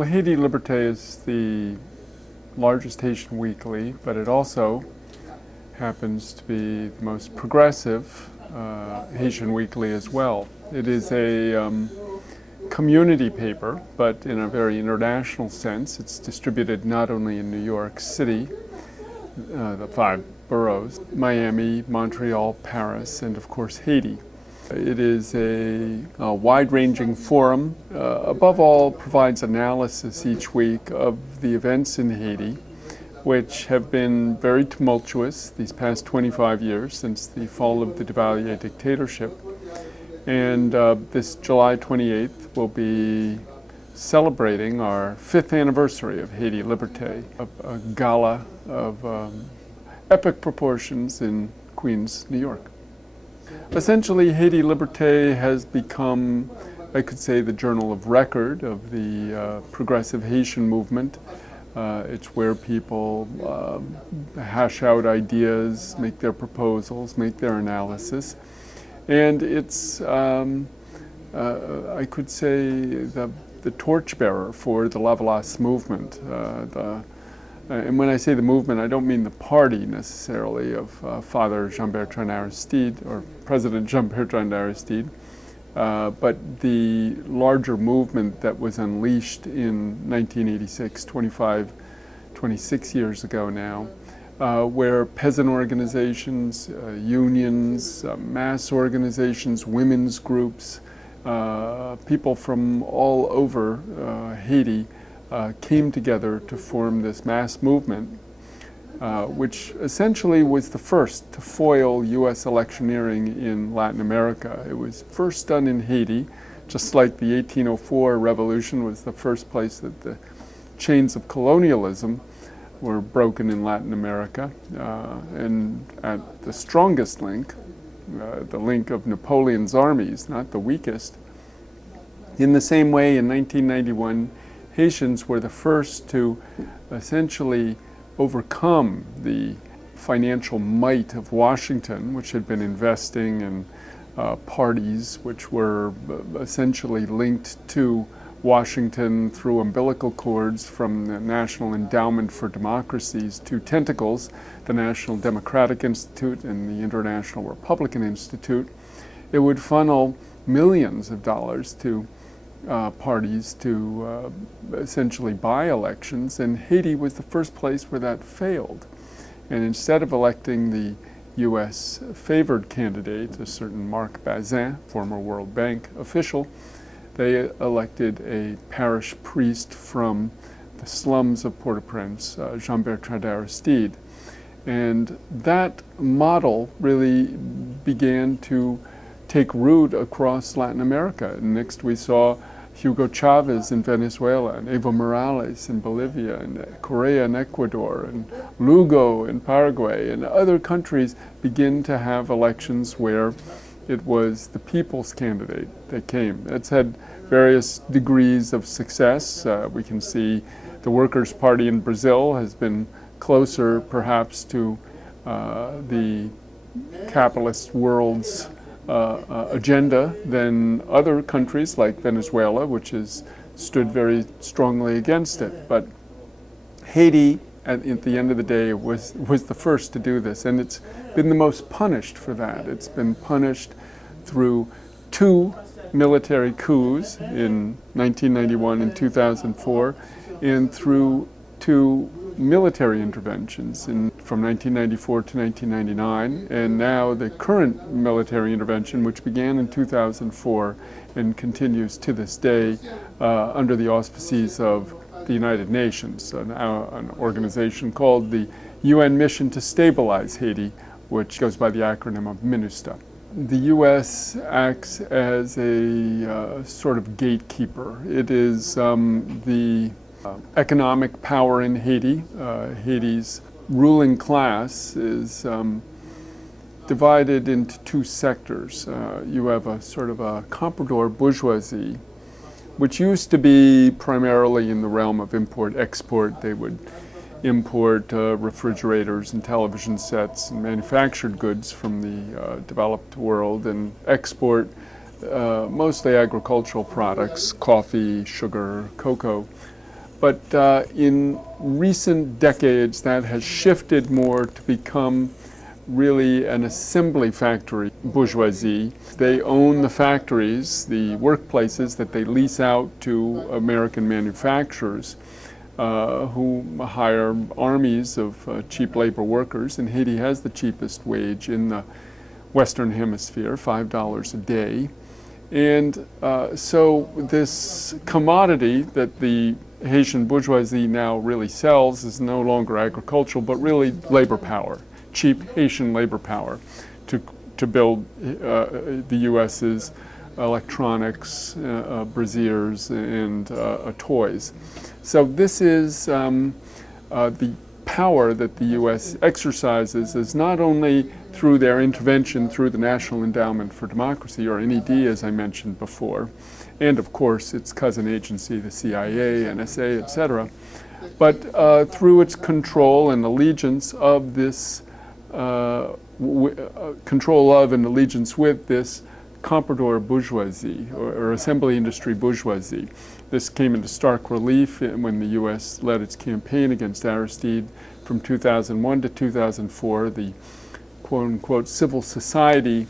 Well, Haiti Liberté is the largest Haitian weekly, but it also happens to be the most progressive Haitian weekly as well. It is a community paper, but in a very international sense. It's distributed not only in New York City, the 5 boroughs, Miami, Montreal, Paris, and of course Haiti. It is a wide-ranging forum. Above all, provides analysis each week of the events in Haiti, which have been very tumultuous these past 25 years since the fall of the Duvalier dictatorship. And this July 28th will be celebrating our 5th anniversary of Haiti Liberté, a gala of epic proportions in Queens, New York. Essentially, Haiti Liberté has become, I could say, the journal of record of the progressive Haitian movement. It's where people hash out ideas, make their proposals, make their analysis. And it's, I could say, the torchbearer for the Lavalas movement. And when I say the movement, I don't mean the party necessarily of Father Jean-Bertrand Aristide or President Jean-Bertrand Aristide, but the larger movement that was unleashed in 1986, 26 years ago now, where peasant organizations, unions, mass organizations, women's groups, people from all over Haiti came together to form this mass movement, which essentially was the first to foil U.S. electioneering in Latin America. It was first done in Haiti, just like the 1804 revolution was the first place that the chains of colonialism were broken in Latin America. And at the strongest link, the link of Napoleon's armies, not the weakest. In the same way, in 1991, Haitians were the first to essentially overcome the financial might of Washington, which had been investing in parties which were essentially linked to Washington through umbilical cords, from the National Endowment for Democracy's two tentacles, the National Democratic Institute and the International Republican Institute. It would funnel millions of dollars to parties to essentially buy elections, and Haiti was the first place where that failed. And instead of electing the U.S. favored candidate, a certain Marc Bazin, former World Bank official, they elected a parish priest from the slums of Port-au-Prince, Jean-Bertrand Aristide. And that model really began to take root across Latin America. And next we saw Hugo Chavez in Venezuela, and Evo Morales in Bolivia, and Correa in Ecuador, and Lugo in Paraguay, and other countries begin to have elections where it was the people's candidate that came. It's had various degrees of success. We can see the Workers' Party in Brazil has been closer perhaps to the capitalist world's agenda than other countries like Venezuela, which has stood very strongly against it. But Haiti, at the end of the day, was the first to do this, and it's been the most punished for that. It's been punished through 2 military coups in 1991 and 2004, and through 2 military interventions from 1994 to 1999, and now the current military intervention, which began in 2004 and continues to this day under the auspices of the United Nations, an organization called the UN Mission to Stabilize Haiti, which goes by the acronym of MINUSTA. The U.S. acts as a sort of gatekeeper. It is the economic power in Haiti. Haiti's ruling class is divided into 2 sectors. You have a sort of a comprador bourgeoisie, which used to be primarily in the realm of import-export. They would import refrigerators and television sets and manufactured goods from the developed world and export mostly agricultural products, coffee, sugar, cocoa. But in recent decades, that has shifted more to become really an assembly factory bourgeoisie. They own the factories, the workplaces that they lease out to American manufacturers who hire armies of cheap labor workers. And Haiti has the cheapest wage in the Western Hemisphere, $5 a day. And so this commodity that the Haitian bourgeoisie now really sells is no longer agricultural, but really labor power, cheap Haitian labor power to build the U.S.'s electronics, braziers, and toys. So this is the power that the U.S. exercises is not only through their intervention through the National Endowment for Democracy, or NED, as I mentioned before, and of course its cousin agency, the CIA, NSA, etc., but through its control and allegiance of this, control of and allegiance with this comprador bourgeoisie, or assembly industry bourgeoisie. This came into stark relief when the U.S. led its campaign against Aristide from 2001 to 2004. The quote-unquote civil society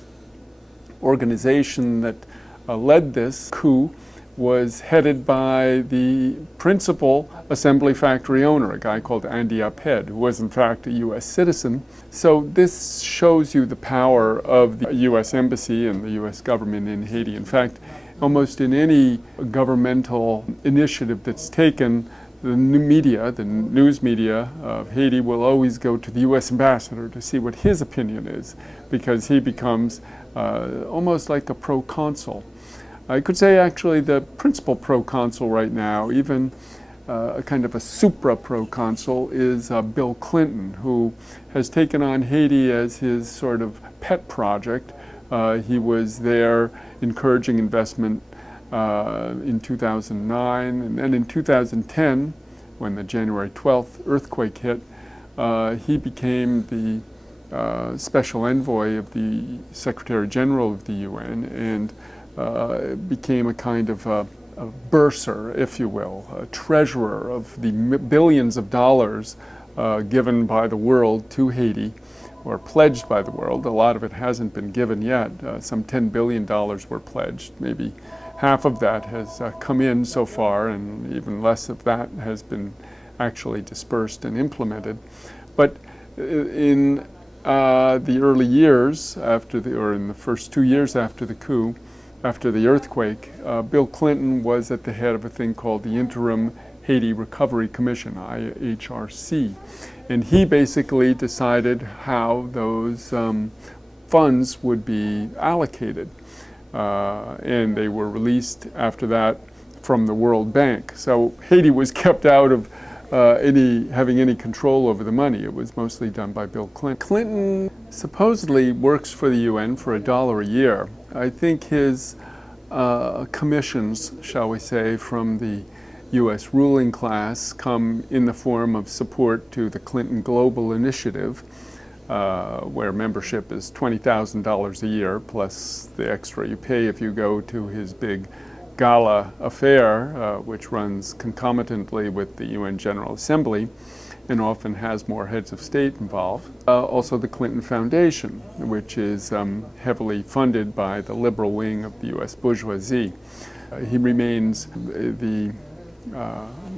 organization that led this coup was headed by the principal assembly factory owner, a guy called Andy Aped, who was in fact a U.S. citizen. So this shows you the power of the U.S. Embassy and the U.S. government in Haiti. In fact, almost in any governmental initiative that's taken, the media, the news media of Haiti will always go to the U.S. ambassador to see what his opinion is, because he becomes almost like a proconsul. I could say actually the principal proconsul right now, even a kind of a supra-proconsul, is Bill Clinton, who has taken on Haiti as his sort of pet project. He was there encouraging investment in 2009, and then in 2010, when the January 12th earthquake hit, he became the special envoy of the Secretary General of the UN, and became a kind of a bursar, if you will, a treasurer of the billions of dollars given by the world to Haiti, or pledged by the world. A lot of it hasn't been given yet. Some $10 billion were pledged. Maybe half of that has come in so far, and even less of that has been actually dispersed and implemented. But in the early years after or in the first 2 years after the coup, after the earthquake, Bill Clinton was at the head of a thing called the Interim Haiti Recovery Commission, IHRC. And he basically decided how those funds would be allocated. And they were released after that from the World Bank. So Haiti was kept out of having any control over the money. It was mostly done by Bill Clinton. Clinton supposedly works for the UN for $1 a year. I think his commissions, shall we say, from the U.S. ruling class come in the form of support to the Clinton Global Initiative, where membership is $20,000 a year, plus the extra you pay if you go to his big gala affair, which runs concomitantly with the UN General Assembly and often has more heads of state involved. Also the Clinton Foundation, which is heavily funded by the liberal wing of the U.S. bourgeoisie. He remains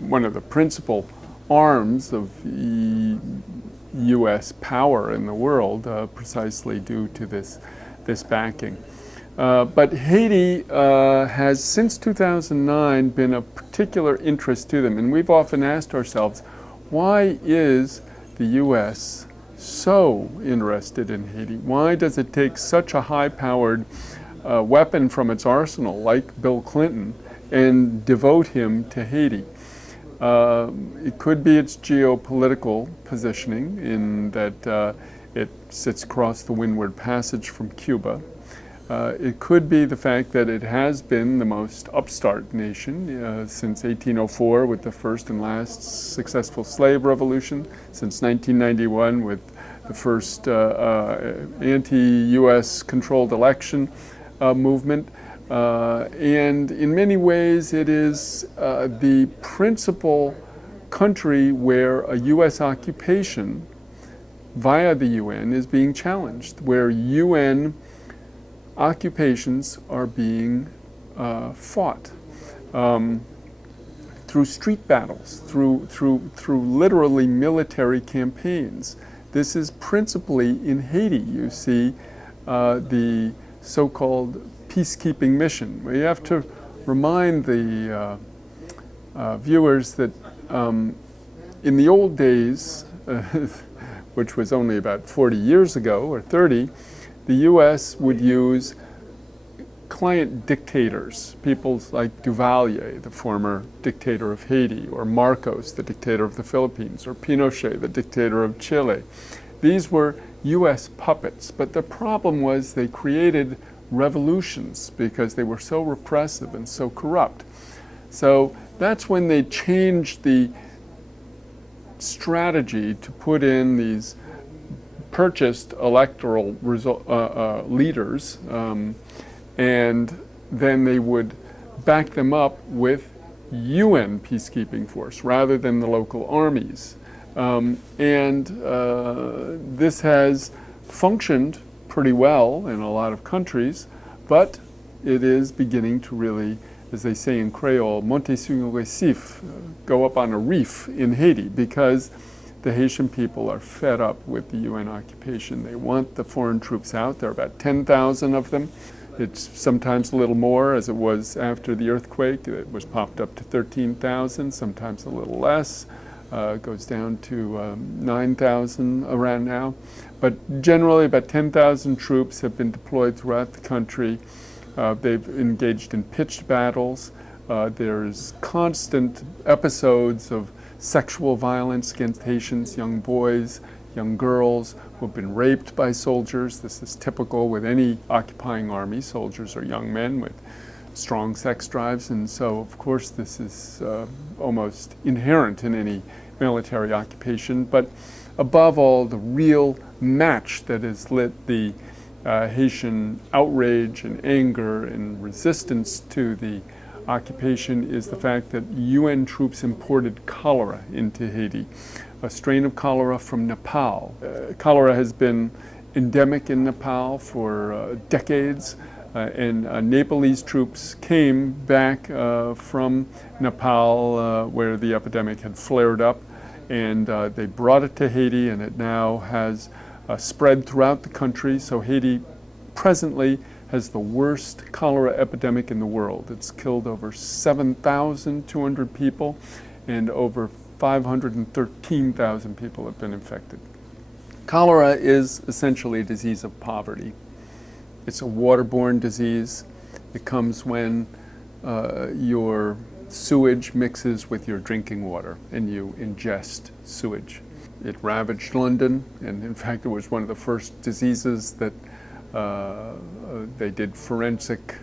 one of the principal arms of U.S. power in the world, precisely due to this backing. But Haiti has, since 2009, been a particular interest to them. And we've often asked ourselves, why is the U.S. so interested in Haiti? Why does it take such a high-powered weapon from its arsenal, like Bill Clinton, and devote him to Haiti? It could be its geopolitical positioning, in that it sits across the Windward Passage from Cuba. It could be the fact that it has been the most upstart nation since 1804 with the first and last successful slave revolution, since 1991 with the first anti-U.S. controlled election movement. And in many ways it is the principal country where a U.S. occupation via the UN is being challenged, where UN occupations are being fought through street battles, through literally military campaigns. This is principally in Haiti. You see the so-called peacekeeping mission. We have to remind the viewers that in the old days, which was only about 40 years ago or 30, the U.S. would use client dictators, people like Duvalier, the former dictator of Haiti, or Marcos, the dictator of the Philippines, or Pinochet, the dictator of Chile. These were U.S. puppets, but the problem was they created revolutions because they were so repressive and so corrupt. So that's when they changed the strategy to put in these purchased electoral leaders, and then they would back them up with UN peacekeeping force rather than the local armies. This has functioned pretty well in a lot of countries, but it is beginning to really, as they say in Creole, monter sur un récif, go up on a reef in Haiti, because the Haitian people are fed up with the UN occupation. They want the foreign troops out. There are about 10,000 of them. It's sometimes a little more, as it was after the earthquake. It was popped up to 13,000, sometimes a little less. It goes down to 9,000 around now. But generally about 10,000 troops have been deployed throughout the country. They've engaged in pitched battles. There's constant episodes of sexual violence against Haitians, young boys, young girls who have been raped by soldiers. This is typical with any occupying army. Soldiers are young men with strong sex drives, and so of course this is almost inherent in any military occupation. But above all, the real match that has lit the Haitian outrage and anger and resistance to the occupation is the fact that UN troops imported cholera into Haiti, a strain of cholera from Nepal. Cholera has been endemic in Nepal for decades, and Nepalese troops came back from Nepal where the epidemic had flared up, and they brought it to Haiti, and it now has spread throughout the country. So Haiti presently has the worst cholera epidemic in the world. It's killed over 7,200 people, and over 513,000 people have been infected. Cholera is essentially a disease of poverty. It's a waterborne disease. It comes when your sewage mixes with your drinking water and you ingest sewage. It ravaged London, and in fact it was one of the first diseases that they did forensic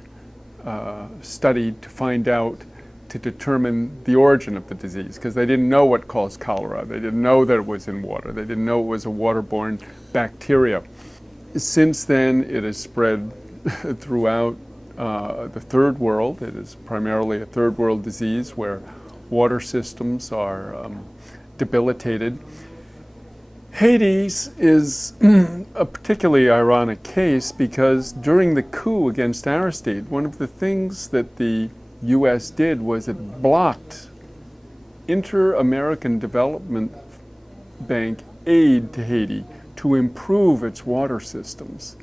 study to find out, to determine the origin of the disease, because they didn't know what caused cholera. They didn't know that it was in water. They didn't know it was a waterborne bacteria. Since then, it has spread throughout the third world. It is primarily a third world disease where water systems are debilitated. Haiti's is a particularly ironic case because during the coup against Aristide, one of the things that the U.S. did was it blocked Inter-American Development Bank aid to Haiti to improve its water systems.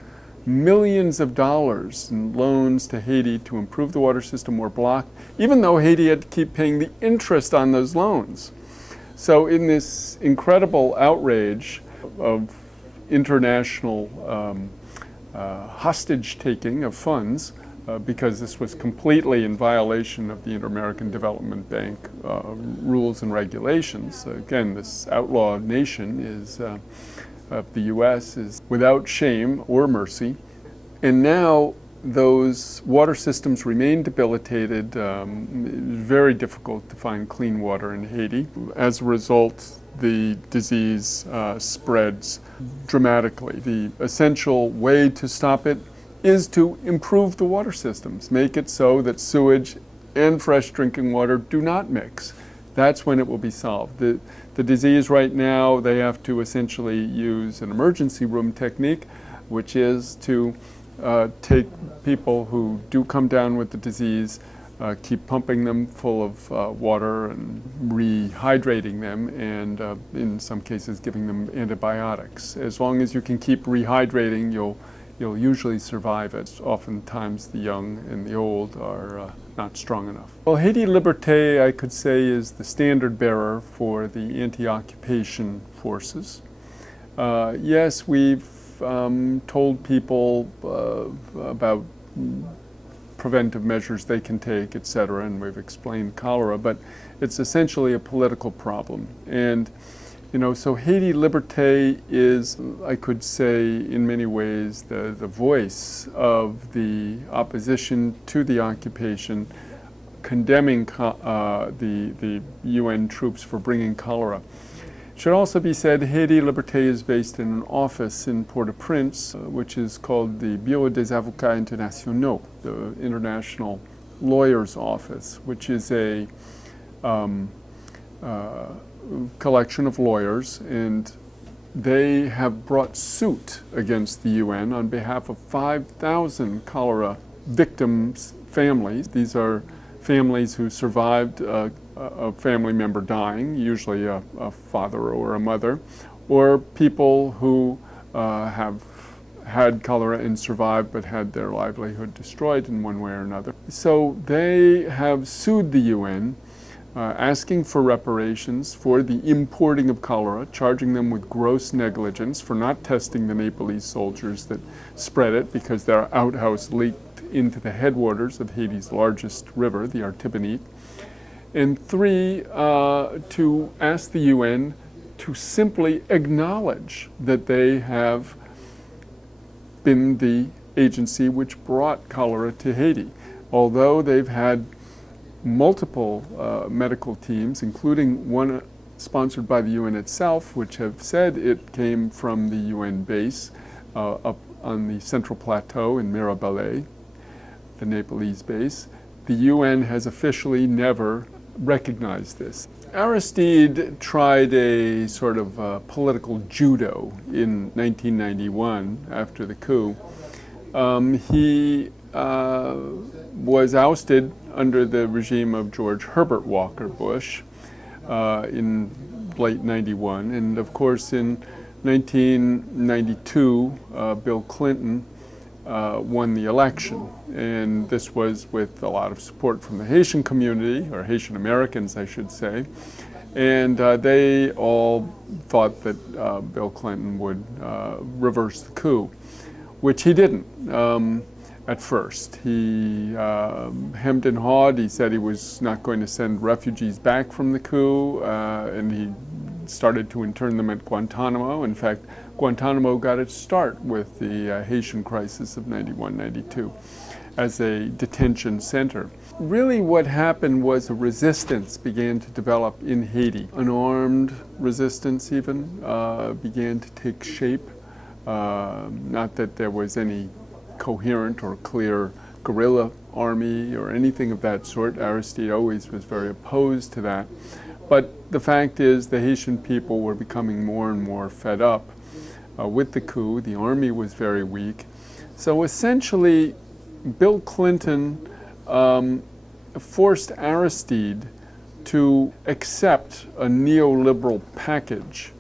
Millions of dollars in loans to Haiti to improve the water system were blocked, even though Haiti had to keep paying the interest on those loans. So in this incredible outrage of international hostage-taking of funds, because this was completely in violation of the Inter-American Development Bank rules and regulations. Again, this outlaw nation is, of the U.S. is without shame or mercy. And now those water systems remain debilitated. It's very difficult to find clean water in Haiti. As a result, the disease spreads dramatically. The essential way to stop it is to improve the water systems, make it so that sewage and fresh drinking water do not mix. that's when it will be solved. The disease right now, they have to essentially use an emergency room technique, which is to take people who do come down with the disease, keep pumping them full of water and rehydrating them, and in some cases giving them antibiotics. As long as you can keep rehydrating, you'll usually survive it. Oftentimes the young and the old are not strong enough. Well, Haiti Liberté, I could say, is the standard bearer for the anti-occupation forces. Yes, we've told people about preventive measures they can take, etc., and we've explained cholera, but it's essentially a political problem. And so Haiti Liberté is, I could say, in many ways, the voice of the opposition to the occupation, condemning the UN troops for bringing cholera. It should also be said Haiti Liberté is based in an office in Port-au-Prince, which is called the Bureau des Avocats Internationaux, the International Lawyers Office, which is a collection of lawyers, and they have brought suit against the UN on behalf of 5,000 cholera victims' families. These are families who survived a family member dying, usually a father or a mother, or people who have had cholera and survived but had their livelihood destroyed in one way or another. So they have sued the UN, asking for reparations for the importing of cholera, charging them with gross negligence for not testing the Nepalese soldiers that spread it because their outhouse leaked into the headwaters of Haiti's largest river, the Artibonite. And 3, to ask the UN to simply acknowledge that they have been the agency which brought cholera to Haiti. Although they've had multiple medical teams, including one sponsored by the UN itself, which have said it came from the UN base up on the Central Plateau in Mirabelais, the Nepalese base. The UN has officially never recognized this. Aristide tried a sort of political judo in 1991 after the coup. He was ousted under the regime of George Herbert Walker Bush in late 91. And of course in 1992, Bill Clinton won the election. And this was with a lot of support from the Haitian community, or Haitian Americans, I should say. And they all thought that Bill Clinton would reverse the coup, which he didn't. At first. He hemmed and hawed. He said he was not going to send refugees back from the coup, and he started to intern them at Guantanamo. In fact, Guantanamo got its start with the Haitian crisis of 91-92 as a detention center. Really what happened was a resistance began to develop in Haiti. An armed resistance even began to take shape. Not that there was any coherent or clear guerrilla army or anything of that sort. Aristide always was very opposed to that. But the fact is the Haitian people were becoming more and more fed up with the coup. The army was very weak. So essentially, Bill Clinton forced Aristide to accept a neoliberal package,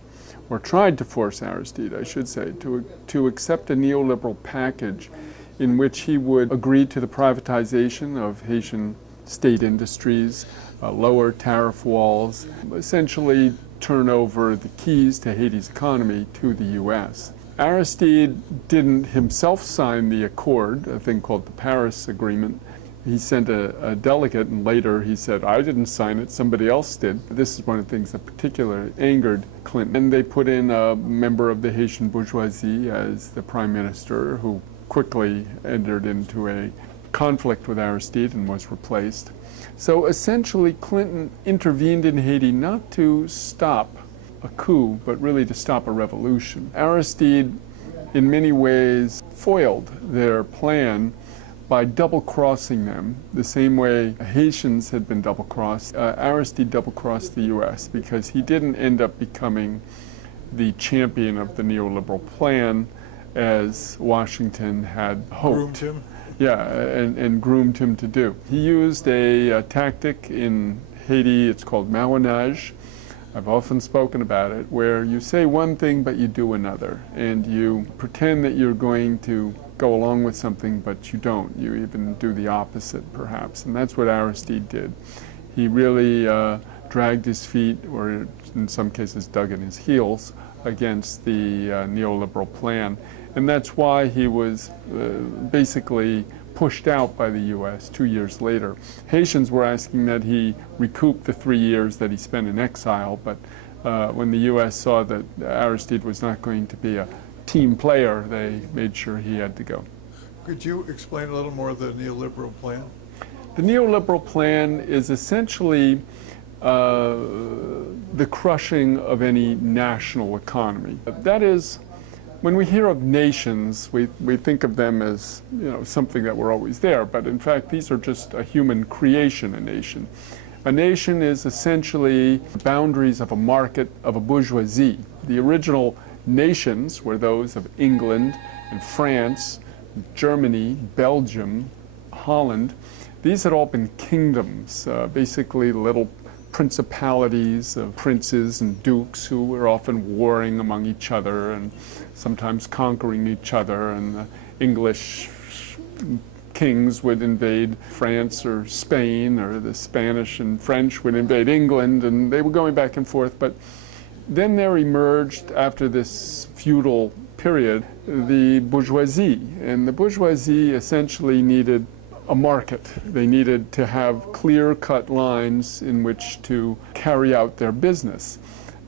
or tried to force Aristide, I should say, to accept a neoliberal package in which he would agree to the privatization of Haitian state industries, lower tariff walls, essentially turn over the keys to Haiti's economy to the U.S. Aristide didn't himself sign the accord, a thing called the Paris Agreement. He sent a delegate, and later he said, I didn't sign it, somebody else did. This is one of the things that particularly angered Clinton. And they put in a member of the Haitian bourgeoisie as the prime minister, who quickly entered into a conflict with Aristide and was replaced. So essentially, Clinton intervened in Haiti not to stop a coup, but really to stop a revolution. Aristide, in many ways, foiled their plan by double-crossing them, the same way Haitians had been double-crossed. Aristide double-crossed the U.S. because he didn't end up becoming the champion of the neoliberal plan as Washington had hoped. Groomed him? Yeah, and groomed him to do. He used a tactic in Haiti, it's called marronage. I've often spoken about it, where you say one thing but you do another, and you pretend that you're going to go along with something, but you don't. You even do the opposite, perhaps, and that's what Aristide did. He really dragged his feet, or in some cases dug in his heels, against the neoliberal plan, and that's why he was basically pushed out by the U.S. 2 years later. Haitians were asking that he recoup the 3 years that he spent in exile, but when the U.S. saw that Aristide was not going to be a team player, they made sure he had to go. Could you explain a little more of the neoliberal plan? The neoliberal plan is essentially the crushing of any national economy. That is, when we hear of nations, we think of them as, something that were always there, but in fact these are just a human creation, a nation. A nation is essentially the boundaries of a market, of a bourgeoisie. The original nations were those of England and France, Germany, Belgium, Holland. These had all been kingdoms, basically little principalities of princes and dukes who were often warring among each other and sometimes conquering each other, and the English kings would invade France or Spain, or the Spanish and French would invade England, and they were going back and forth. But then there emerged, after this feudal period, the bourgeoisie, and the bourgeoisie essentially needed a market. They needed to have clear-cut lines in which to carry out their business.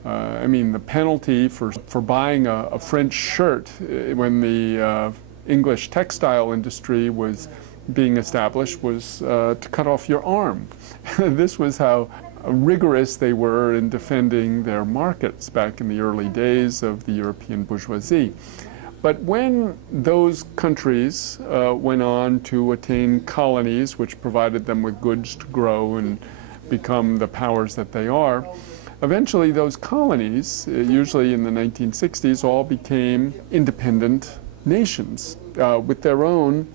The penalty for buying a French shirt when the English textile industry was being established was to cut off your arm. This was how rigorous they were in defending their markets back in the early days of the European bourgeoisie. But when those countries went on to attain colonies, which provided them with goods to grow and become the powers that they are, eventually those colonies, usually in the 1960s, all became independent nations with their own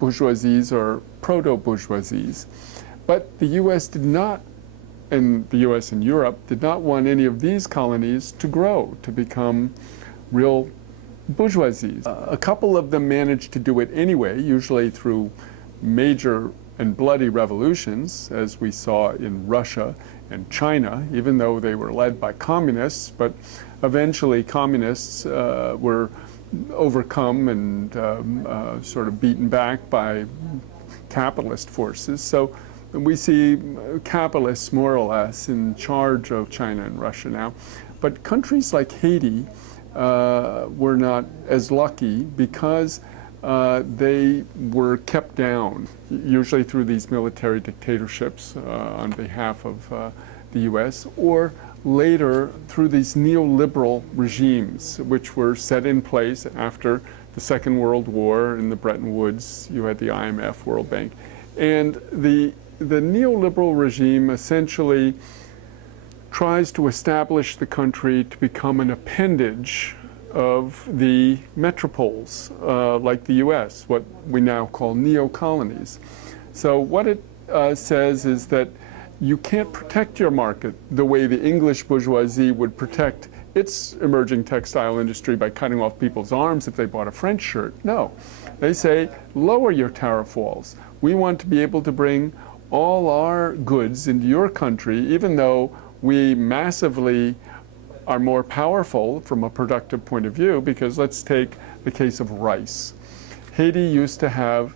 bourgeoisies or proto-bourgeoisies. But the U.S. did not, and the U.S. and Europe did not want any of these colonies to grow, to become real bourgeoisies. A couple of them managed to do it anyway, usually through major and bloody revolutions, as we saw in Russia and China, even though they were led by communists. But eventually communists were overcome and sort of beaten back by capitalist forces. So we see capitalists more or less in charge of China and Russia now. But countries like Haiti were not as lucky because they were kept down, usually through these military dictatorships on behalf of the U.S., or later through these neoliberal regimes, which were set in place after the Second World War in the Bretton Woods. You had the IMF, World Bank. And the neoliberal regime essentially tries to establish the country to become an appendage of the metropoles, like the U.S., what we now call neo-colonies. So what it says is that you can't protect your market the way the English bourgeoisie would protect its emerging textile industry by cutting off people's arms if they bought a French shirt. No. They say, lower your tariff walls. We want to be able to bring all our goods into your country, even though we massively are more powerful from a productive point of view, because let's take the case of rice. Haiti used to have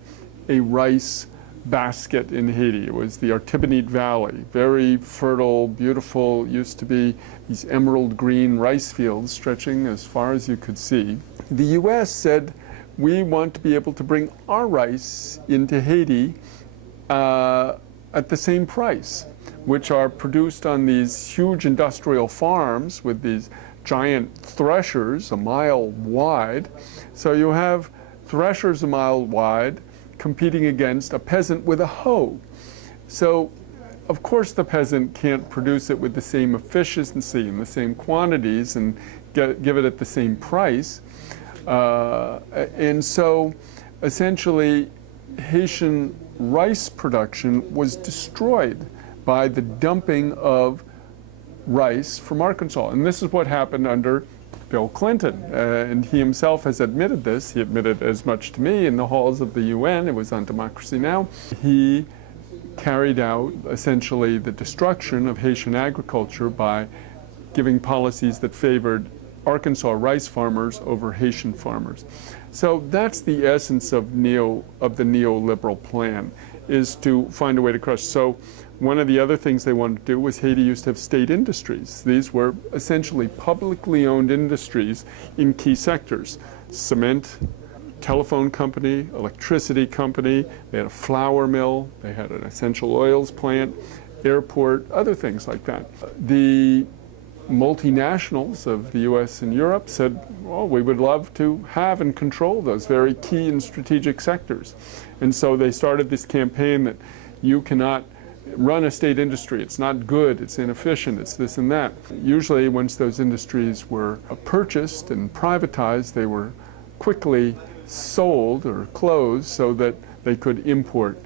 a rice basket in Haiti. It was the Artibonite Valley, very fertile, beautiful, used to be these emerald green rice fields stretching as far as you could see. The U.S. said, we want to be able to bring our rice into Haiti at the same price, which are produced on these huge industrial farms with these giant threshers a mile wide. So you have threshers a mile wide, competing against a peasant with a hoe. So, of course, the peasant can't produce it with the same efficiency and the same quantities and give it at the same price. And so, essentially, Haitian rice production was destroyed by the dumping of rice from Arkansas. And this is what happened under Bill Clinton. And he himself has admitted this. He admitted as much to me in the halls of the UN. It was on Democracy Now! He carried out essentially the destruction of Haitian agriculture by giving policies that favored Arkansas rice farmers over Haitian farmers. So that's the essence of the neoliberal plan, is to find a way to crush. So one of the other things they wanted to do was Haiti used to have state industries. These were essentially publicly owned industries in key sectors: cement, telephone company, electricity company, they had a flour mill, they had an essential oils plant, airport, other things like that. The multinationals of the US and Europe said, well, we would love to have and control those very key and strategic sectors. And so they started this campaign that you cannot run a state industry. It's not good, it's inefficient, it's this and that. Usually once those industries were purchased and privatized, they were quickly sold or closed so that they could import.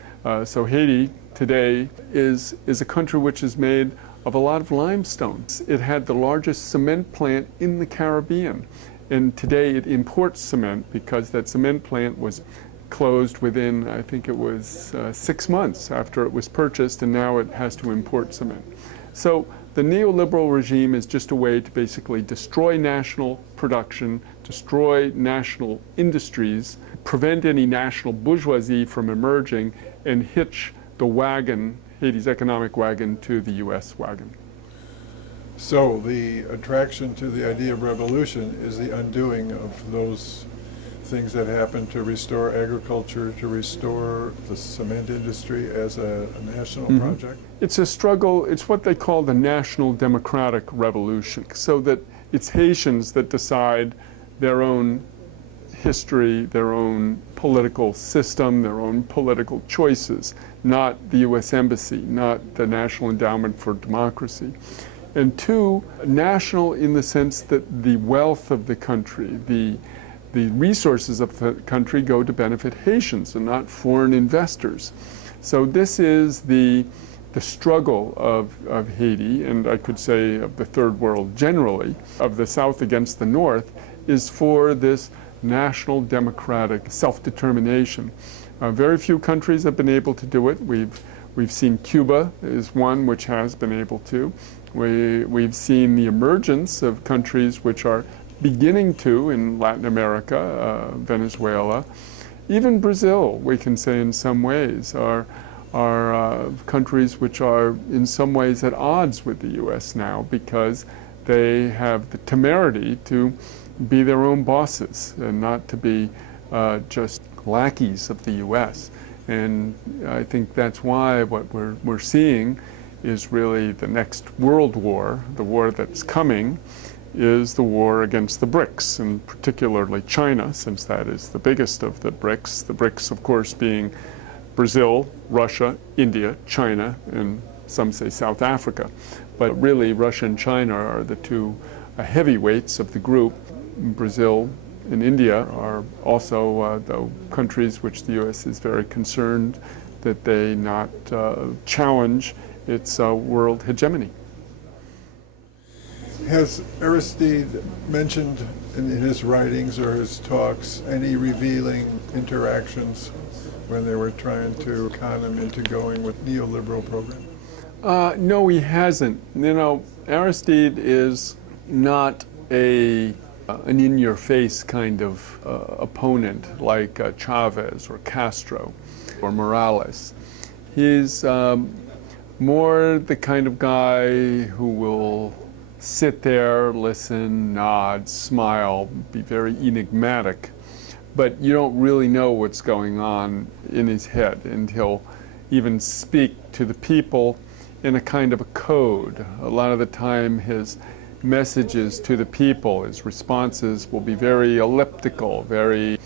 So Haiti today is a country which is made of a lot of limestone. It had the largest cement plant in the Caribbean, and today it imports cement because that cement plant was closed within, I think it was 6 months after it was purchased, and now it has to import cement. So the neoliberal regime is just a way to basically destroy national production, destroy national industries, prevent any national bourgeoisie from emerging, and hitch the wagon, Haiti's economic wagon, to the US wagon. So the attraction to the idea of revolution is the undoing of those things that happened to restore agriculture, to restore the cement industry as a national project? It's a struggle, it's what they call the national democratic revolution, so that it's Haitians that decide their own history, their own political system, their own political choices, not the US Embassy, not the National Endowment for Democracy. And two, national in the sense that the wealth of the country, the resources of the country go to benefit Haitians and not foreign investors. So this is the struggle of Haiti, and I could say of the third world generally, of the South against the North, is for this national democratic self-determination. Very few countries have been able to do it. We've seen Cuba is one which has been able to. We've seen the emergence of countries which are beginning to in Latin America, Venezuela. Even Brazil, we can say in some ways, are countries which are in some ways at odds with the US now because they have the temerity to be their own bosses and not to be just lackeys of the US. And I think that's why what we're seeing is really the next world war, the war that's coming, is the war against the BRICS, and particularly China, since that is the biggest of the BRICS. The BRICS, of course, being Brazil, Russia, India, China, and some say South Africa. But really, Russia and China are the two heavyweights of the group. Brazil and India are also the countries which the U.S. is very concerned that they not challenge its world hegemony. Has Aristide mentioned in his writings or his talks any revealing interactions when they were trying to con him into going with neoliberal program? No, he hasn't. You know, Aristide is not an in-your-face kind of opponent like Chavez or Castro or Morales. He's more the kind of guy who will sit there, listen, nod, smile, be very enigmatic, but you don't really know what's going on in his head, and he'll even speak to the people in a kind of a code. A lot of the time his messages to the people. His responses will be very elliptical, very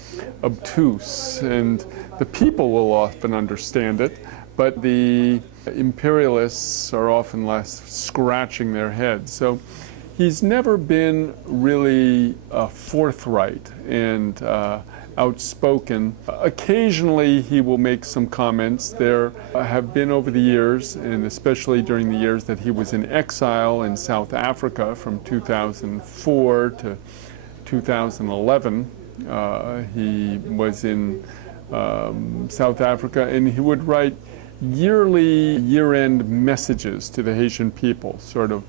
obtuse, and the people will often understand it, but the imperialists are often left scratching their heads. So he's never been really forthright and outspoken. Occasionally he will make some comments. There have been over the years, and especially during the years that he was in exile in South Africa from 2004 to 2011, he was in South Africa, and he would write yearly year-end messages to the Haitian people, sort of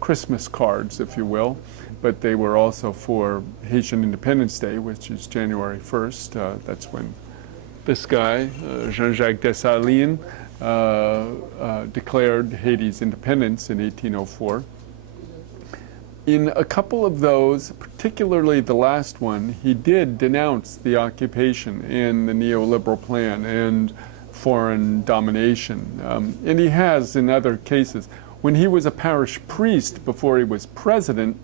Christmas cards, if you will, but they were also for Haitian Independence Day, which is January 1st. That's when this guy, Jean-Jacques Dessalines, declared Haiti's independence in 1804. In a couple of those, particularly the last one, he did denounce the occupation and the neoliberal plan and foreign domination. And he has in other cases. When he was a parish priest before he was president,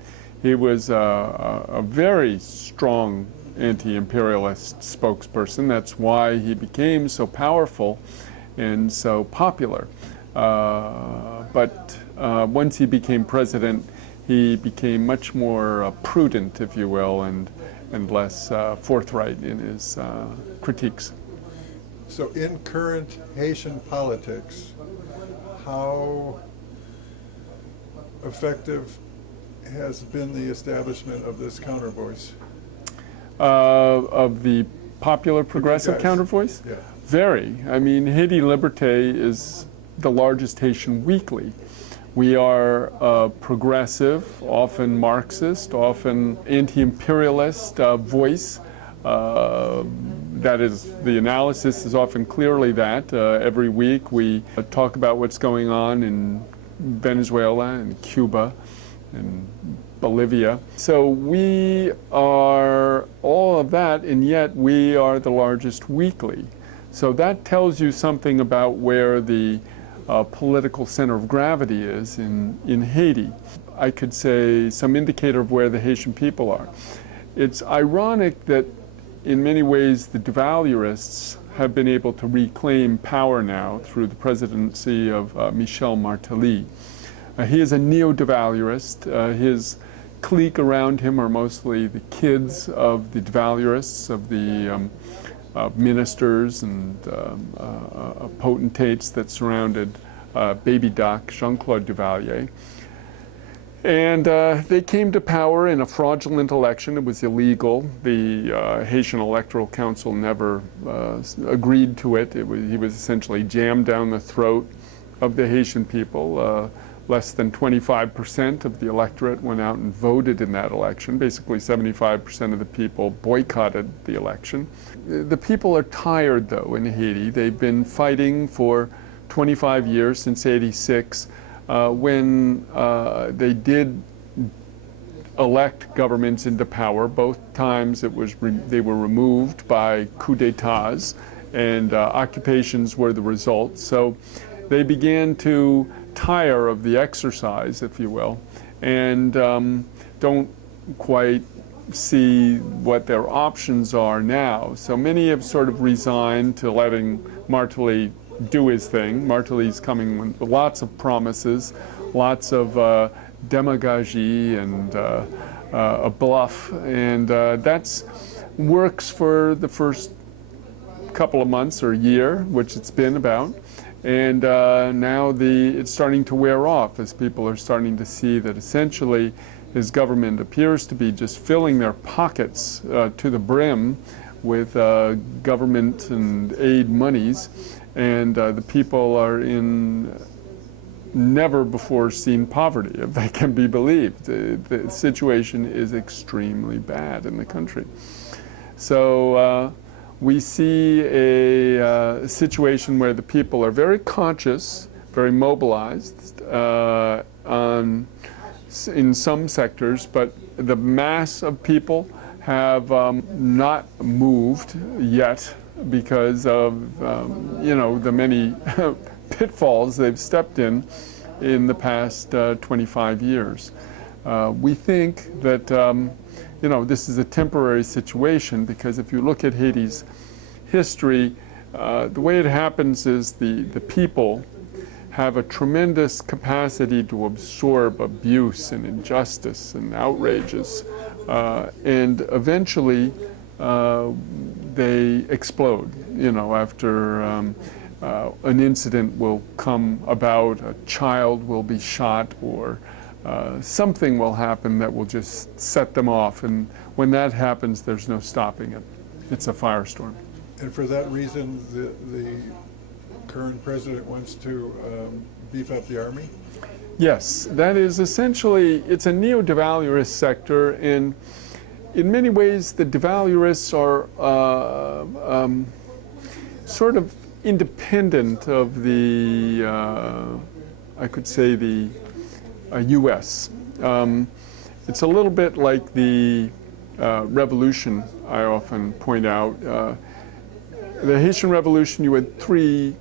he was a very strong anti-imperialist spokesperson. That's why he became so powerful and so popular. But once he became president, he became much more prudent, if you will, and less forthright in his critiques. So in current Haitian politics, how effective has been the establishment of this countervoice? Of the popular progressive Yes. countervoice? Yeah. Very. I mean, Haiti Liberté is the largest Haitian weekly. We are progressive, often Marxist, often anti-imperialist voice. That is, the analysis is often clearly that. Every week we talk about what's going on in Venezuela and Cuba and Bolivia. So we are all of that, and yet we are the largest weekly. So that tells you something about where the political center of gravity is in Haiti. I could say some indicator of where the Haitian people are. It's ironic that in many ways the devaluists have been able to reclaim power now through the presidency of Michel Martelly. He is a neo-devaluist. His clique around him are mostly the kids of the devaluists, of the ministers and potentates that surrounded baby doc Jean-Claude Duvalier. And they came to power in a fraudulent election. It was illegal. The Haitian Electoral Council never agreed to it. He was essentially jammed down the throat of the Haitian people. Less than 25% of the electorate went out and voted in that election. Basically 75% of the people boycotted the election. The people are tired, though, in Haiti. They've been fighting for 25 years, since '86. When they did elect governments into power, both times they were removed by coups d'états, and occupations were the result. So they began to tire of the exercise, if you will, and don't quite see what their options are now. So many have sort of resigned to letting Martelly do his thing. Martelly's coming with lots of promises, lots of demagogy and a bluff, and that's works for the first couple of months or year, which it's been about. And now it's starting to wear off as people are starting to see that essentially his government appears to be just filling their pockets to the brim with government and aid monies, and the people are in never before seen poverty, if that can be believed. The situation is extremely bad in the country. So we see a situation where the people are very conscious, very mobilized in some sectors, but the mass of people have not moved yet because of the many pitfalls they've stepped in the past 25 years. We think that this is a temporary situation, because if you look at Haiti's history, the way it happens is the people have a tremendous capacity to absorb abuse and injustice and outrages, and eventually they explode. After an incident will come about, a child will be shot, or something will happen that will just set them off. And when that happens, there's no stopping it. It's a firestorm. And for that reason, the current president wants to beef up the army? Yes, that is essentially, it's a neo-devaluerist sector, and in many ways the devaluerists are sort of independent of the, I could say, the U.S. It's a little bit like the revolution I often point out. The Haitian Revolution, you had three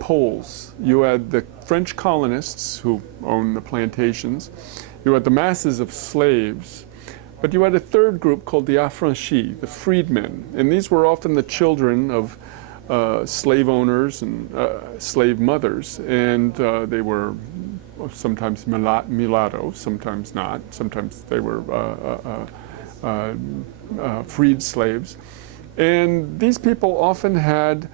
poles. You had the French colonists who owned the plantations. You had the masses of slaves. But you had a third group called the affranchis, the freedmen. And these were often the children of slave owners and slave mothers. And they were sometimes mulattoes, sometimes not. Sometimes they were freed slaves. And these people often had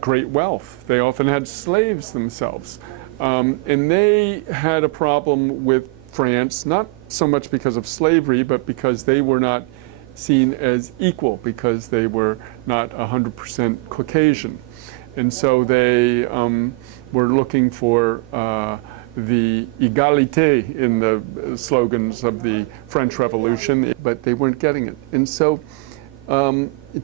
great wealth. They often had slaves themselves. And they had a problem with France, not so much because of slavery, but because they were not seen as equal, because they were not 100% Caucasian. And so they were looking for the égalité in the slogans of the French Revolution, but they weren't getting it. And so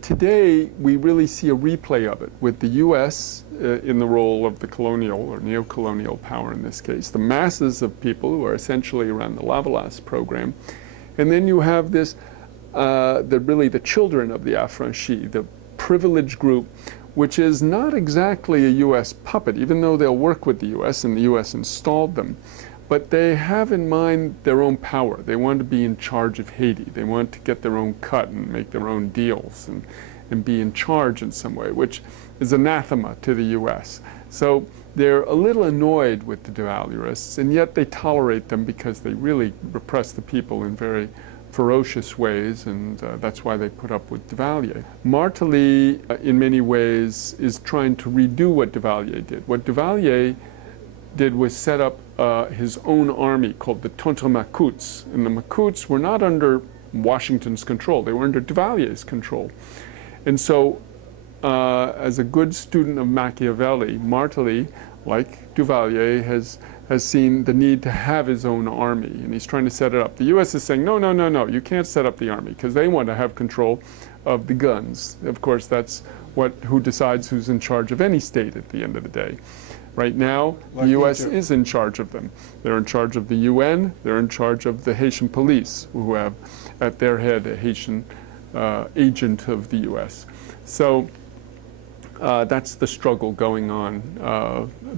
today we really see a replay of it, with the U.S. In the role of the colonial or neo-colonial power in this case, the masses of people who are essentially around the Lavalas program, and then you have this, the children of the affranchis, the privileged group, which is not exactly a U.S. puppet, even though they'll work with the U.S. and the U.S. installed them. But they have in mind their own power. They want to be in charge of Haiti. They want to get their own cut and make their own deals and be in charge in some way, which is anathema to the U.S. So they're a little annoyed with the devaluerists, and yet they tolerate them because they really repress the people in very ferocious ways, and that's why they put up with Duvalier. Martelly, in many ways, is trying to redo what Duvalier did. What Duvalier did was set up his own army called the Tonton-Macoutes. And the Macoutes were not under Washington's control. They were under Duvalier's control. And so, as a good student of Machiavelli, Martelly, like Duvalier, has seen the need to have his own army, and he's trying to set it up. The U.S. is saying, no, you can't set up the army, because they want to have control of the guns. Of course, that's who decides who's in charge of any state at the end of the day. Right now, the U.S. is in charge of them. They're in charge of the UN, they're in charge of the Haitian police, who have at their head a Haitian agent of the U.S. So that's the struggle going on.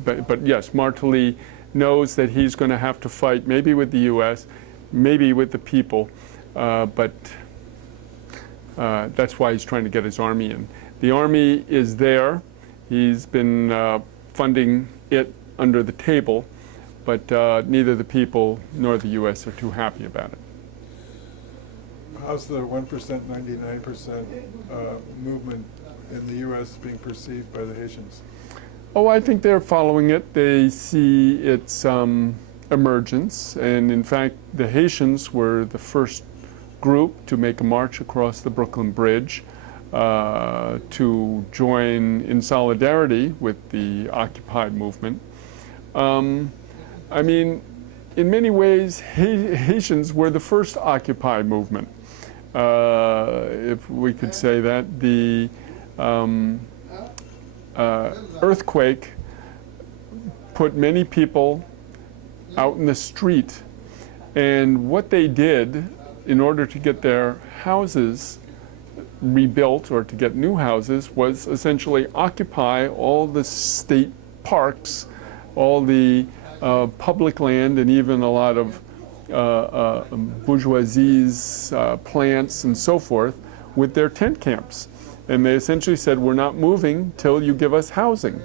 But yes, Martelly knows that he's going to have to fight, maybe with the U.S., maybe with the people, but that's why he's trying to get his army in. The army is there. He's been funding it under the table, but neither the people nor the U.S. are too happy about it. How's the 1%, 99% movement in the U.S. being perceived by the Haitians? Oh, I think they're following it. They see its emergence, and in fact, the Haitians were the first group to make a march across the Brooklyn Bridge to join in solidarity with the Occupy movement. I mean, in many ways, Haitians were the first Occupy movement, if we could say that. The earthquake put many people out in the street, and what they did in order to get their houses rebuilt or to get new houses was essentially occupy all the state parks, all the public land, and even a lot of bourgeoisie's plants and so forth with their tent camps. And they essentially said, we're not moving till you give us housing.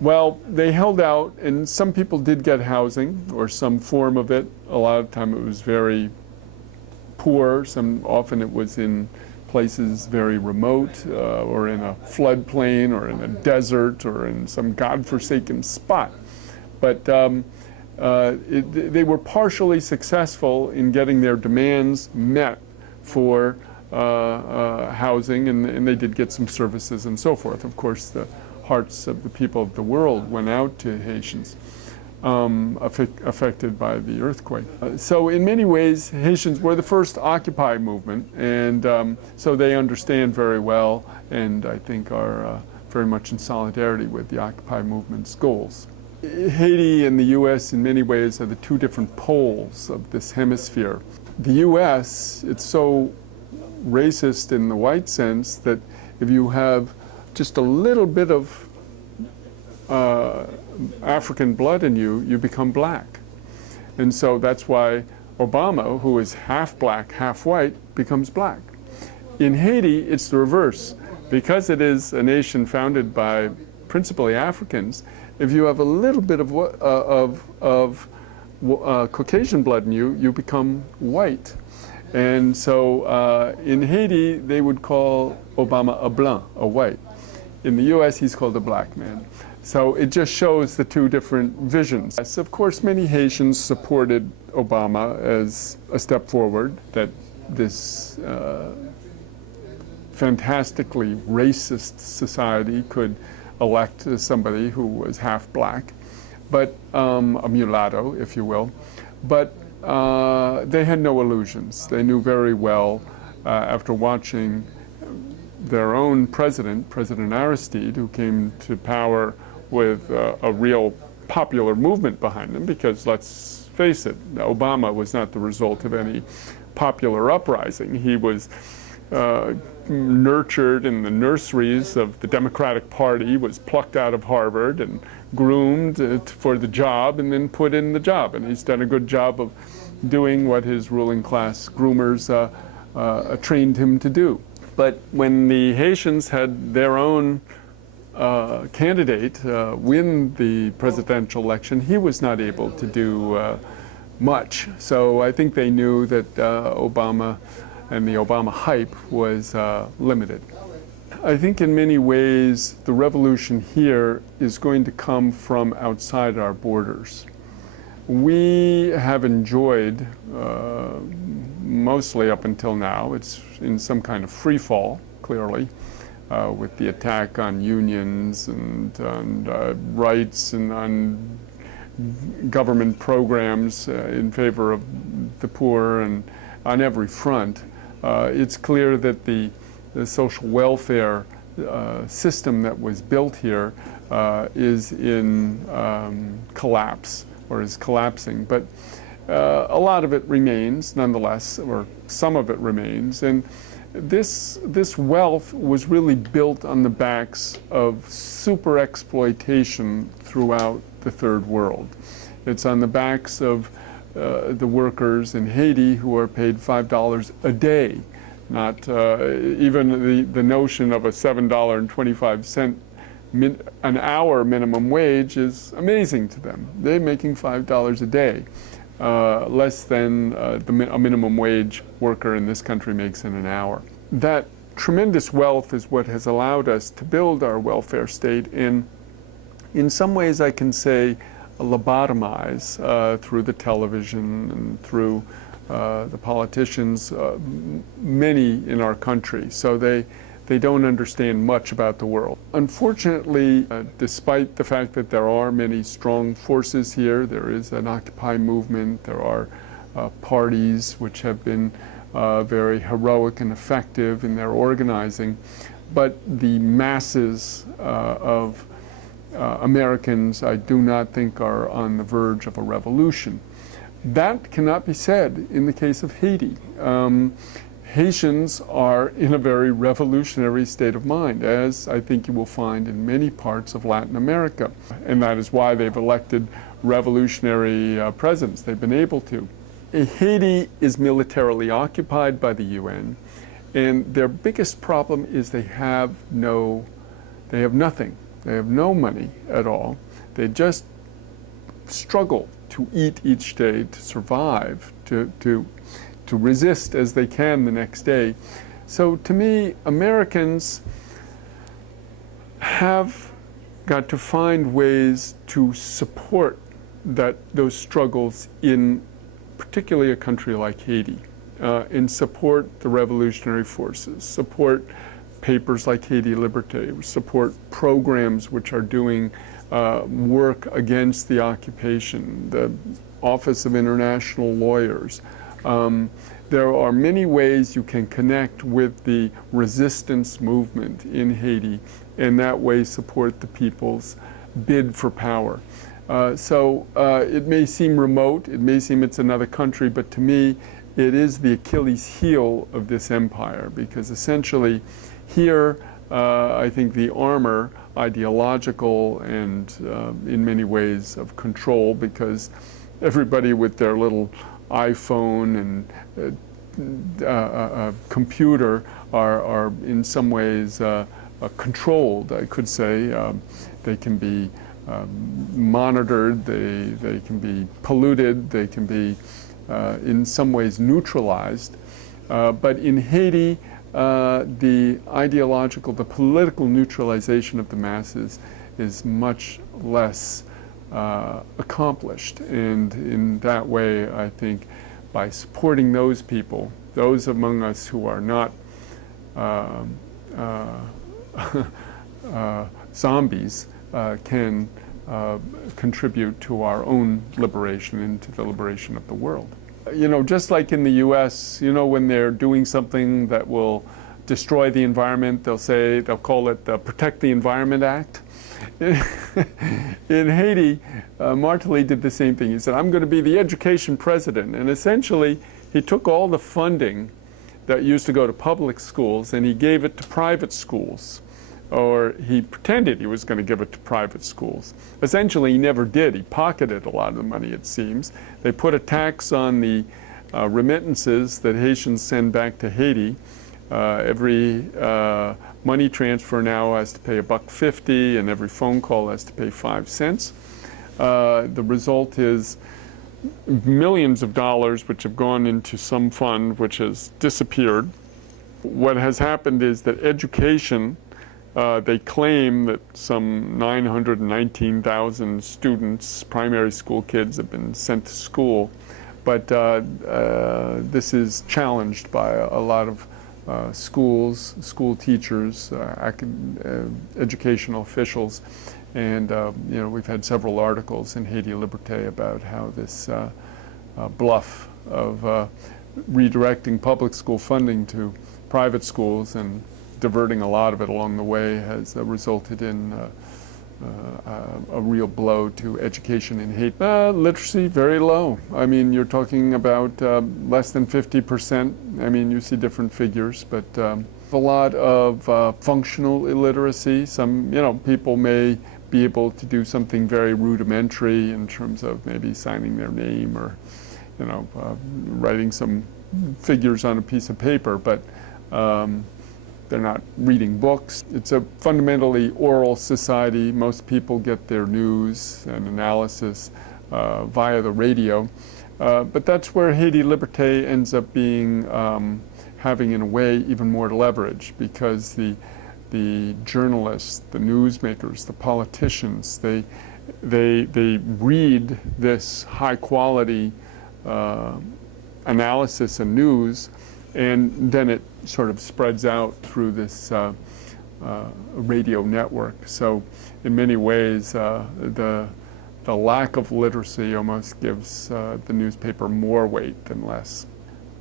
Well, they held out, and some people did get housing or some form of it. A lot of the time it was very poor. Often it was in places very remote, or in a floodplain, or in a desert, or in some godforsaken spot. But they were partially successful in getting their demands met for housing, and they did get some services and so forth. Of course, the hearts of the people of the world went out to Haitians affected by the earthquake. So in many ways, Haitians were the first Occupy movement, and so they understand very well, and I think are very much in solidarity with the Occupy movement's goals. Haiti and the U.S. in many ways are the two different poles of this hemisphere. The U.S., it's so racist in the white sense that if you have just a little bit of African blood in you, you become black. And so that's why Obama, who is half black, half white, becomes black. In Haiti, it's the reverse. Because it is a nation founded by principally Africans, if you have a little bit of Caucasian blood in you, you become white. And so in Haiti, they would call Obama a blanc, a white. In the US, he's called a black man. So it just shows the two different visions. Yes, of course, many Haitians supported Obama as a step forward, that this fantastically racist society could elect somebody who was half black, but a mulatto, if you will. But they had no illusions. They knew very well, after watching their own president, President Aristide, who came to power with a real popular movement behind him, because let's face it, Obama was not the result of any popular uprising. He was nurtured in the nurseries of the Democratic Party, was plucked out of Harvard and groomed for the job and then put in the job. And he's done a good job of doing what his ruling class groomers trained him to do. But when the Haitians had their own candidate win the presidential election, he was not able to do much. So I think they knew that Obama and the Obama hype was limited. I think in many ways the revolution here is going to come from outside our borders. We have enjoyed, mostly up until now, it's in some kind of free fall, clearly, with the attack on unions and on rights and on government programs in favor of the poor, and on every front. It's clear that the social welfare system that was built here is in collapse, or is collapsing. But a lot of it remains, nonetheless, or some of it remains. And this wealth was really built on the backs of super exploitation throughout the third world. It's on the backs of the workers in Haiti who are paid $5 a day. Not even the notion of a $7.25 an hour minimum wage is amazing to them. They're making $5 a day, less than a minimum wage worker in this country makes in an hour. That tremendous wealth is what has allowed us to build our welfare state, and in some ways I can say lobotomize through the television and through the politicians, many in our country, so they don't understand much about the world. Unfortunately, despite the fact that there are many strong forces here, there is an Occupy movement, there are parties which have been very heroic and effective in their organizing, but the masses of Americans, I do not think, are on the verge of a revolution. That cannot be said in the case of Haiti. Haitians are in a very revolutionary state of mind, as I think you will find in many parts of Latin America. And that is why they've elected revolutionary presidents. They've been able to. Haiti is militarily occupied by the UN, and their biggest problem is they have nothing. They have no money at all. They just struggle to eat each day, to survive, to resist as they can the next day. So to me, Americans have got to find ways to support those struggles in particularly a country like Haiti, and support the revolutionary forces, support papers like Haiti Liberté, support programs which are doing work against the occupation, the Office of International Lawyers. There are many ways you can connect with the resistance movement in Haiti, and that way support the people's bid for power. So it may seem remote, it may seem it's another country, but to me it is the Achilles heel of this empire, because essentially here I think the armor, ideological and in many ways of control, because everybody with their little iPhone and computer are in some ways controlled, I could say. They can be monitored, they can be polluted, they can be in some ways neutralized. But in Haiti, the ideological, the political neutralization of the masses is much less accomplished. And in that way, I think by supporting those people, those among us who are not zombies, can contribute to our own liberation and to the liberation of the world. You know, just like in the US, you know, when they're doing something that will destroy the environment, they'll call it the Protect the Environment Act. In Haiti, Martelly did the same thing. He said, I'm going to be the education president. And essentially, he took all the funding that used to go to public schools and he gave it to private schools. Or he pretended he was going to give it to private schools. Essentially, he never did. He pocketed a lot of the money, it seems. They put a tax on the remittances that Haitians send back to Haiti. Every money transfer now has to pay $1.50, and every phone call has to pay 5 cents. The result is millions of dollars which have gone into some fund which has disappeared. What has happened is that education, they claim that some 919,000 students, primary school kids, have been sent to school, but this is challenged by a lot of schools, school teachers, educational officials, and you know, we've had several articles in Haiti Liberté about how this bluff of redirecting public school funding to private schools and diverting a lot of it along the way has resulted in a real blow to education in Haiti. Literacy, very low. I mean, you're talking about less than 50%. I mean, you see different figures, but a lot of functional illiteracy. Some, you know, people may be able to do something very rudimentary in terms of maybe signing their name or, you know, writing some figures on a piece of paper, but they're not reading books. It's a fundamentally oral society. Most people get their news and analysis via the radio. But that's where Haiti Liberté ends up being, having in a way even more leverage, because the journalists, the newsmakers, the politicians, they read this high quality analysis and news, and then it sort of spreads out through this radio network. So in many ways, the lack of literacy almost gives the newspaper more weight than less.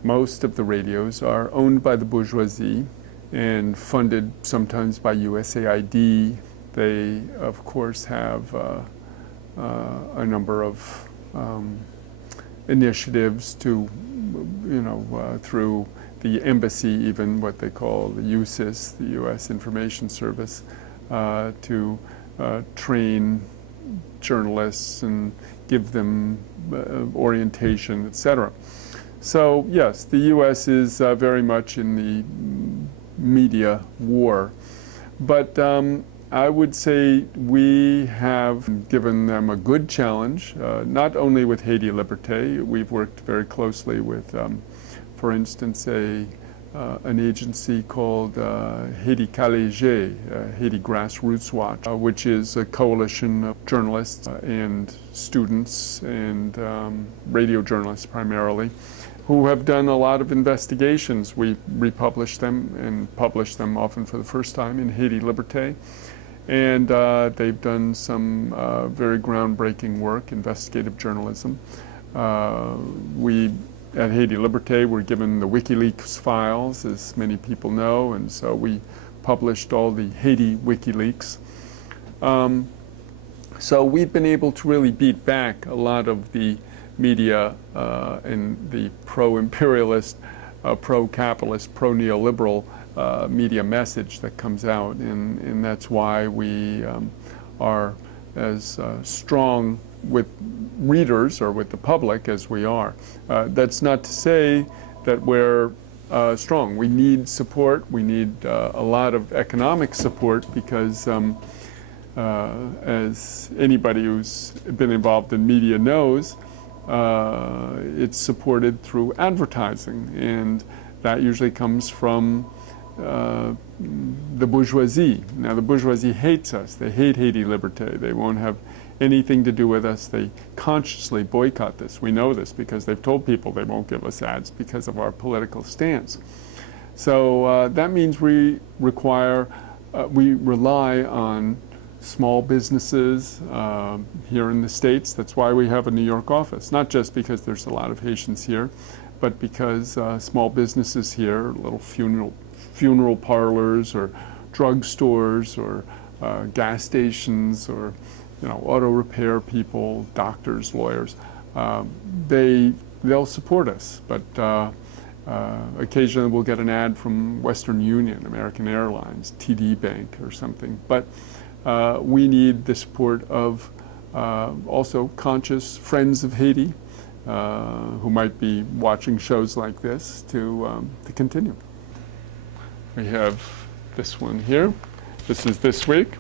Most of the radios are owned by the bourgeoisie and funded sometimes by USAID. They, of course, have a number of initiatives to, you know, through the embassy, even what they call the USIS, the U.S. Information Service, to train journalists and give them orientation, etc. So yes, the U.S. is very much in the media war. But I would say we have given them a good challenge, not only with Haiti Liberté. We've worked very closely with, for instance, an agency called Haiti Calégé, Haiti Grassroots Watch, which is a coalition of journalists and students and radio journalists primarily, who have done a lot of investigations. We republish them and publish them often for the first time in Haiti Liberté. And they've done some very groundbreaking work, investigative journalism. We, at Haiti Liberté, were given the WikiLeaks files, as many people know, and so we published all the Haiti WikiLeaks. So we've been able to really beat back a lot of the media and the pro-imperialist, pro-capitalist, pro-neoliberal media message that comes out, and that's why we are as strong with readers or with the public as we are. That's not to say that we're strong. We need support. We need a lot of economic support because as anybody who's been involved in media knows, it's supported through advertising, and that usually comes from the bourgeoisie. Now, the bourgeoisie hates us. They hate Haiti Liberté. They won't have anything to do with us. They consciously boycott this. We know this because they've told people they won't give us ads because of our political stance. So that means we rely on small businesses here in the States. That's why we have a New York office, not just because there's a lot of Haitians here, but because small businesses here, little funeral parlors or drugstores or gas stations or auto repair people, doctors, lawyers, they'll support us. But occasionally we'll get an ad from Western Union, American Airlines, TD Bank or something. But we need the support of also conscious friends of Haiti who might be watching shows like this to continue. We have this one here. This is This Week.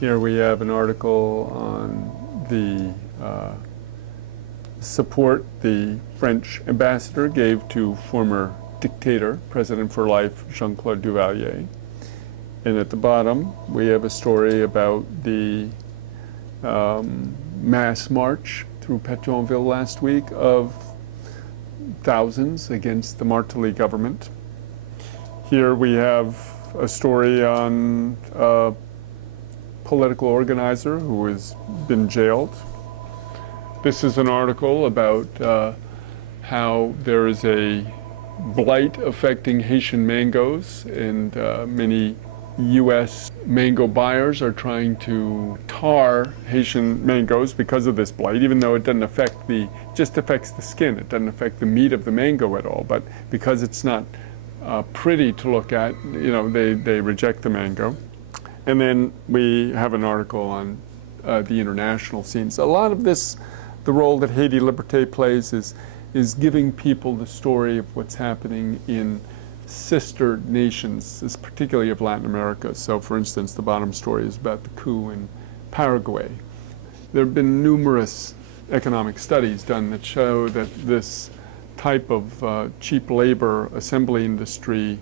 Here we have an article on the support the French ambassador gave to former dictator, President for Life, Jean-Claude Duvalier. And at the bottom, we have a story about the mass march through Pétionville last week of thousands against the Martelly government. Here we have a story on a political organizer who has been jailed. This is an article about how there is a blight affecting Haitian mangoes, and many U.S. mango buyers are trying to tar Haitian mangoes because of this blight, even though it doesn't affect just affects the skin. It doesn't affect the meat of the mango at all. But because it's not pretty to look at, they reject the mango. And then we have an article on the international scenes. A lot of this, the role that Haiti Liberté plays is giving people the story of what's happening in sister nations, particularly of Latin America. So, for instance, the bottom story is about the coup in Paraguay. There have been numerous economic studies done that show that this type of cheap labor assembly industry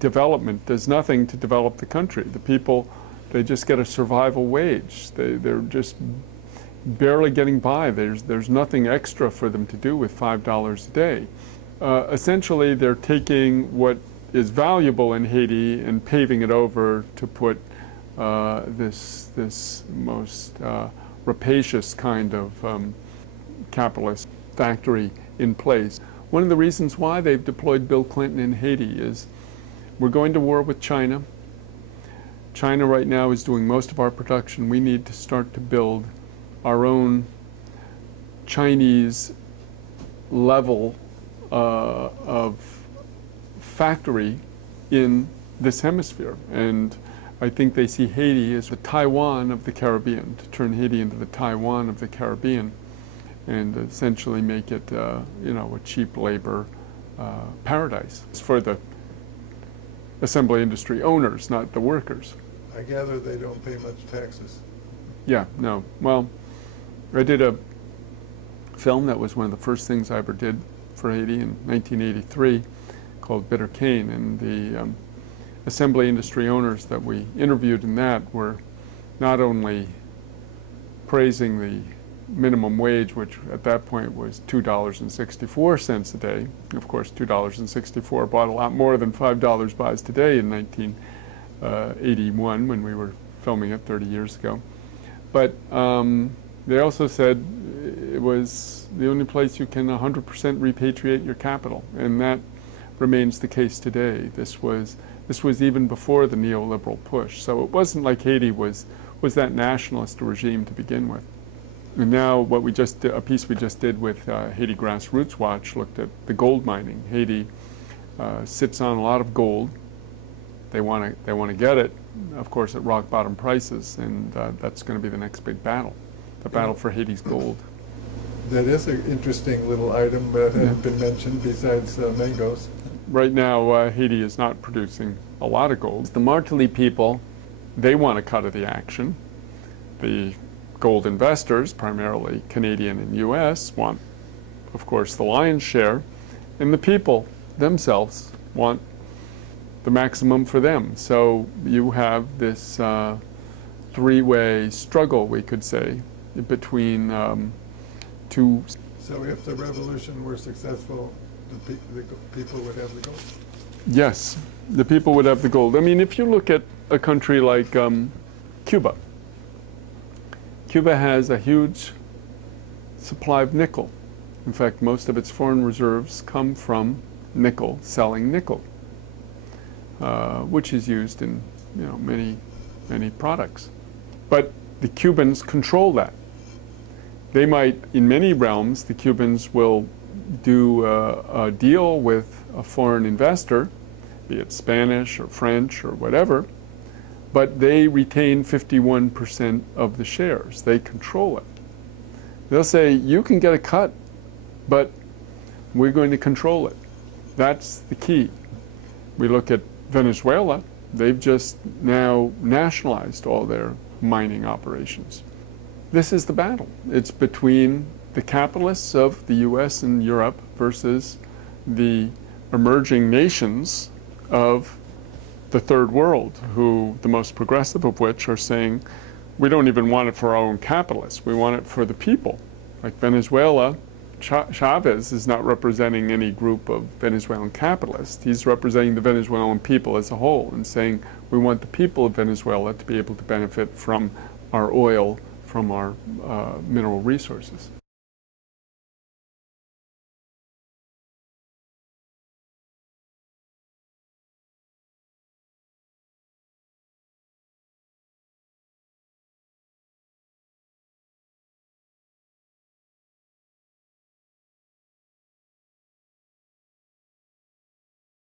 development does nothing to develop the country. The people, they just get a survival wage. They're just barely getting by. There's nothing extra for them to do with $5 a day. Essentially, they're taking what is valuable in Haiti and paving it over to put this most rapacious kind of capitalist factory in place. One of the reasons why they've deployed Bill Clinton in Haiti is we're going to war with China. China right now is doing most of our production. We need to start to build our own Chinese level of factory in this hemisphere. And I think they see Haiti as the Taiwan of the Caribbean, to turn Haiti into the Taiwan of the Caribbean and essentially make it, you know, a cheap labor paradise. It's for the assembly industry owners, not the workers. I gather they don't pay much taxes. Yeah, no. Well, I did a film that was one of the first things I ever did for Haiti in 1983 called Bitter Cane, and the assembly industry owners that we interviewed in that were not only praising the minimum wage, which at that point was $2.64 a day. Of course, $2.64 bought a lot more than $5 buys today in 1981 when we were filming it 30 years ago. But they also said it was the only place you can 100% repatriate your capital, and that remains the case today. This was even before the neoliberal push. So it wasn't like Haiti was that nationalist regime to begin with. And now what we just did, a piece we just did with Haiti Grassroots Watch, looked at the gold mining. Haiti sits on a lot of gold. They want to get it, of course, at rock bottom prices, and that's going to be the next big battle, the battle for Haiti's gold. That is an interesting little item that hadn't been mentioned besides mangoes. Right now, Haiti is not producing a lot of gold. The Martelly people, they want a cut of the action. The gold investors, primarily Canadian and US, want, of course, the lion's share, and the people themselves want the maximum for them. So you have this three-way struggle, we could say, between two. So if the revolution were successful, the people would have the gold? Yes, the people would have the gold. I mean, if you look at a country like Cuba, Cuba has a huge supply of nickel. In fact, most of its foreign reserves come from nickel, selling nickel, which is used in, you know, many products. But the Cubans control that. They might, in many realms, the Cubans will do a deal with a foreign investor, be it Spanish or French or whatever, but they retain 51% of the shares. They control it. They'll say, you can get a cut, but we're going to control it. That's the key. We look at Venezuela. They've just now nationalized all their mining operations. This is the battle. It's between the capitalists of the US and Europe versus the emerging nations of the third world, who, the most progressive of which, are saying, we don't even want it for our own capitalists, we want it for the people. Like Venezuela, Chavez is not representing any group of Venezuelan capitalists. He's representing the Venezuelan people as a whole and saying, we want the people of Venezuela to be able to benefit from our oil, from our mineral resources.